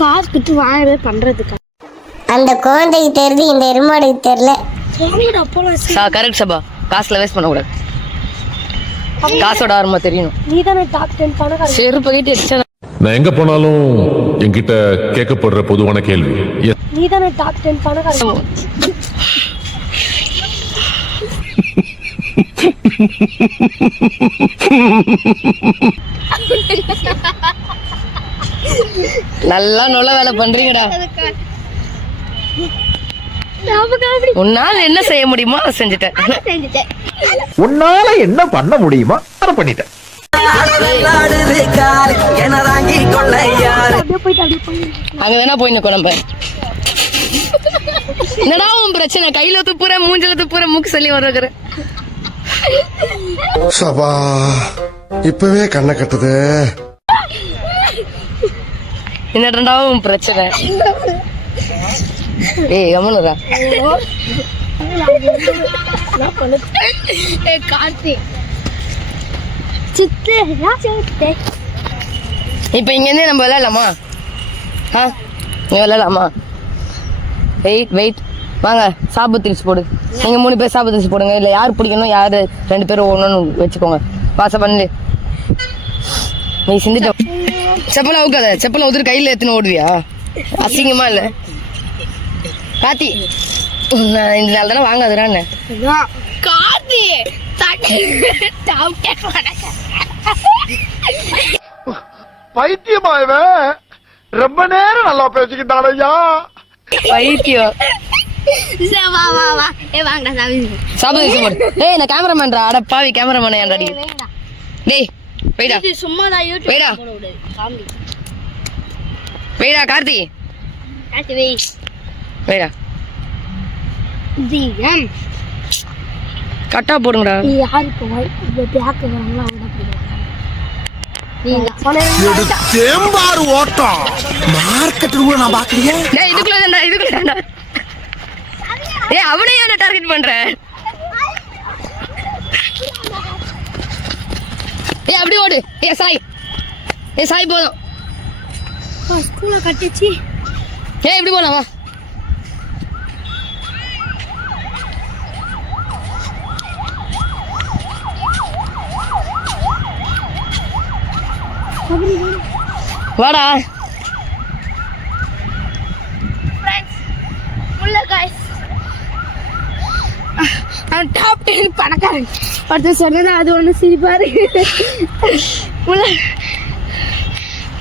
காசு கொடுத்து வாங்கவே பண்றதுக்கு அந்த குழந்தைக்கு தெரியுது, இந்த எருமாடுக்கு தெரியல. கரெக்ட் சபா, காசுல வேஸ்ட் பண்ண கூடாது. காசோட ஆர்வமா தெரியணும். நீதானே டாப் 10 பணக்கார. செருப்பு கிட்ட எக்ஸ்ட்ரா. நான் எங்க போனாலும் என்கிட்ட கேட்கப்படுற பொதுவான கேள்வி, நீதானே டாப் 10 பணக்கார. நல்லா நொல்ல வேலை பண்றீங்கடா. உன்னால என்ன செய்ய முடியுமோ அதை செஞ்சுட்டேன். உன்னால என்ன பண்ண முடியுமோ அதை பண்ணிட்டேன். அங்க வேணா போய் நம்ம என்னடா உன் பிரச்சனை? கையில துப்புற, மூஞ்சில துப்புற, மூக்கு சொல்லி வர்ற. சபா இப்பவே கண்ணை கட்டுது. என்னடா உன் பிரச்சனை? ஏய் கமனுரா. இப்ப இங்க இருந்து நம்ம விளையாடலாமா? நீ விளையாடலாமா? வெயிட் வாங்க, சாப்பு திரிச்சு போடு. நீங்க 3 பேர் சாப்பு திரிச்சு போடுங்க. இல்ல யார் பிடிக்கணும், யாரு 2 பேரும் ஒண்ணு வச்சுக்கோங்க. பாச பண்ணு. நீ சிந்திட்ட செப்பல அவுக்காத. செப்பல உதிர் கையில எத்தனை ஓடுவியா? அசிங்கமா இல்ல காத்தி? இந்த நாள் தானே வாங்காதுறான்னு காத்தி. பைத்தியமாயவே ரொம்ப நேரம் நல்லா பேசிக்கிட்டான் ஐயா. பைத்தியம். நான் கேமராமேன்டா. அட பாவி கேமராமேன் ஏன்டாடி? டேய் வெயிடா வெயிடா வெயிடா கார்த்தி வெயிடா கட்டா போடுங்கடா. தேம்பாறு ஓட்டம் மார்க்கெட் நான் பாக்குறேன். இதுக்குள்ள ஏய் அவனே என்ன டார்கெட் பண்ற? ஏய் அப்படி ஓடு. ஏய் சாய் போதும். ஸ்கூல கட்டிச்சு. ஏய் இப்படி போலாம் வா. வாடா. டாப் 10 பணக்காரன் படுத்து சொன்னா அது ஒண்ணு சிரிப்பாரு.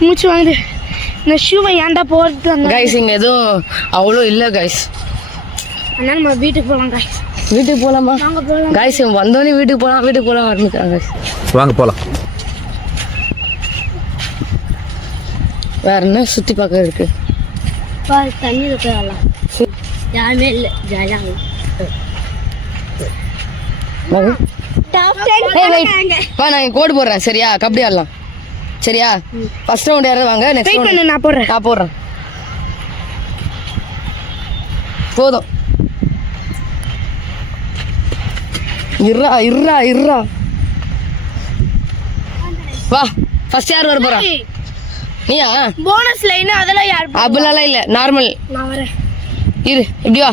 மூச்சு வாங்குது. இந்த ஷூவை ஏன்டா போறது? கைஸ் இங்க எதுவும் அவ்வளோ இல்லை கைஸ். அதனால நம்ம வீட்டுக்கு போகலாம் கைஸ். வீட்டுக்கு போகலாமா? நாங்க போகலாம் கைஸ். வந்தோடனே வீட்டுக்கு போகலாம் ஆரம்பிக்கிறாங்க கைஸ். வாங்க போலாம். வேற என்ன சுத்தி பார்க்க இருக்கு? தண்ணியில் போய் வரலாம். யாருமே இல்லை, ஜாலியாக. வா நான் கோடு போடுறேன் சரியா? கபடி ஆடலாம் சரியா? ஃபர்ஸ்ட் ரவுண்ட் யாராவது வாங்க. நெக்ஸ்ட் ரவுண்ட் நான் போடுறேன். போதும். இருறா வா. ஃபர்ஸ்ட் யார் வர போறா? நீயா? போனஸ் லைன் அதெல்லாம் யார்? அப்படிலாம் இல்ல, நார்மல். நான் வரேன். இரு இப்படி வா.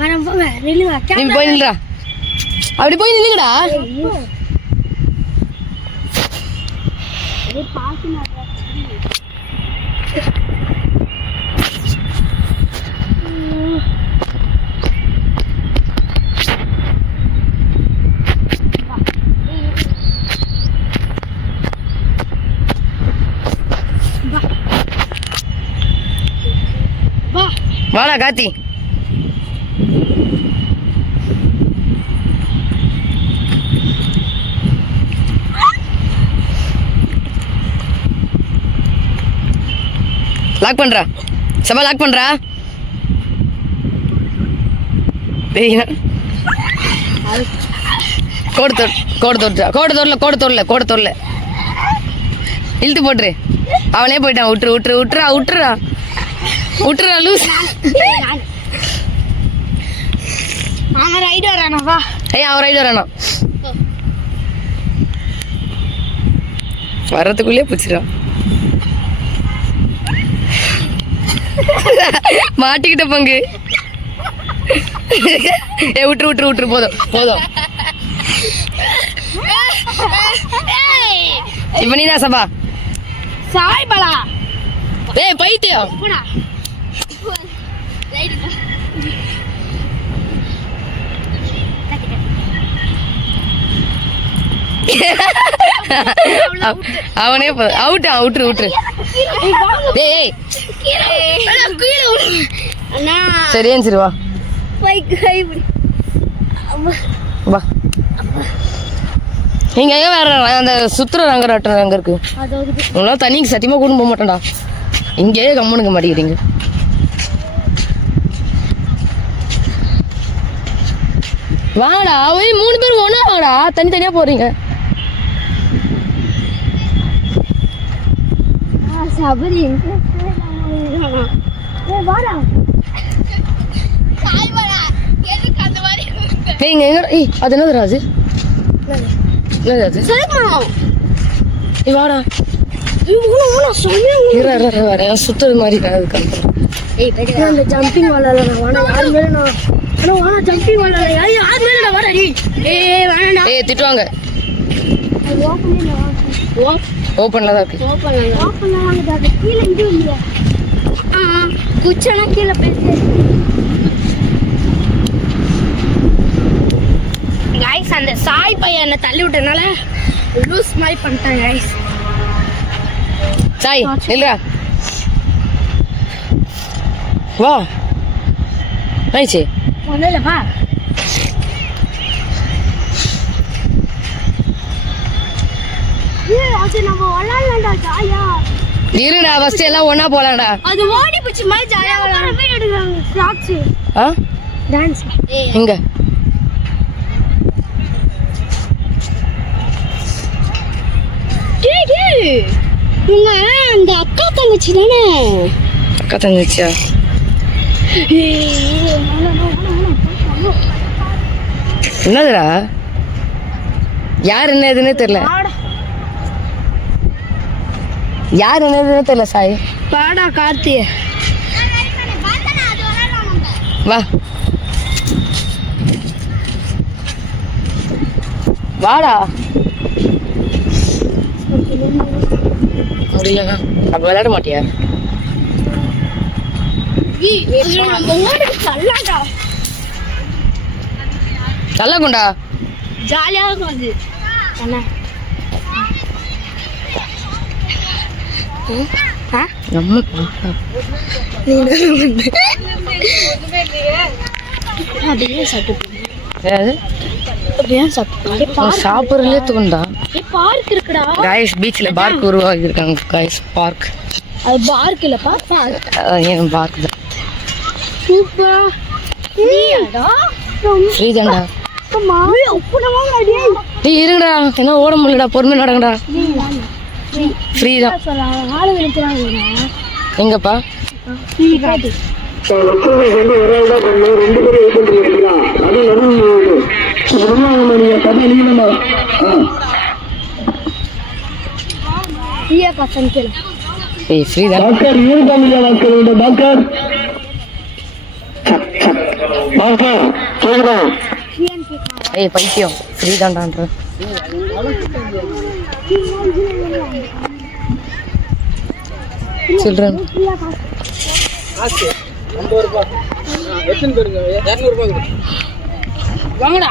வரேன் போங்க. நில்லுங்க. நீ போய் நில்லுடா. அப்படி போய் நில்லுங்கடா. வாடா காத்தி. லாக் பண்றா சபா, லாக் பண்றா. கோடு தோடல இழுத்து போட்டுரு. அவனே போயிட்டான். விட்டுறா லூஸ். அவன் ரைடு வரானவா? அவன் ரைடு வரானா? வர்றதுக்குள்ளே பிடிச்சிடான். மாட்டிக்கிட்ட பங்கு. விட்டுரு போதும். இப்ப நீ தான் சபா. சாய் பலா ஏய் பைத்தியம். அவனே விட்டுரு. ஏய் சரி சரி வா வா. நீங்க எங்க வேற அந்த சுத்துற ரங்கராட்டம் அங்க இருக்கு. உங்களால தண்ணிக்கு சத்தியமா கூட்டு போக மாட்டேன்டா. இங்கேயே கம்முனுக்க மாட்டேங்கிறீங்க. வாடா ஒய் 3 பேர் ஒண்ணா வாடா. தனியா போறீங்க. சபரி வாடா நீங்க எங்க அது என்னது ராஜு? வாடா சுத்துறது மாதிரி ஜம்பிங் வாழ ஜம்பிங் வாழ ஏய் திட்டுவாங்க. ஓப்பன்ல தான் இருக்கு. குச்சனா கீழே பேசு. கைஸ் அந்த சாய் பையன் என்ன தள்ளி விட்டனால லூஸ் மாதிரி பண்ணிட்டாங்க கைஸ். சாய் இல்ல வா ஆயிடுச்சு. ஒன்றும் இல்லைப்பா. அது நம்ம விளாட்லாம்டா ஜாலியா. இருடா ஃபர்ஸ்ட் எல்லாம் ஒண்ணா போலாம்டா. அது ஓடி பிடிச்ச மாதிரி ஜாலியா விளாடுறாங்க. ஸ்டார்ட்ஸ் டான்ஸ் எங்க இவங்க அந்த அக்கா தங்கச்சி தானே. அக்கா தங்கச்சியா? என்னதுடா யார் என்ன எதுன்னு தெரியல. யார் என்ன எதுன்னு தெரியல. சாய் பாடா கார்த்தி வா வாடா. முடியல அப்ப விளையாட மாட்டியா? நல்லா கொண்டா ஜாலியா இருக்கும் அது. நம்ம சாப்பிட்றதுலே தோண்டா. பார்க் இருக்குடா காய்ஸ். பீச்ல பார்க் உருவாகி இருக்காங்க காய்ஸ். பார்க் அது பார்க் இல்லப்பா பார்க். ஏன் பார்க் தான் சூப்பரா ஃப்ரீதான்டா. டேய் இருங்கடா என்ன ஓட முடியலடா. பொறுமையா நடங்கடா. ஃப்ரீ தான். எங்கப்பா ஏய் ஃப்ரீ தான். ஏய் பைத்தியம் ஃப்ரீ தான்டான்ற. சில்ட்ரன் வாங்கடா.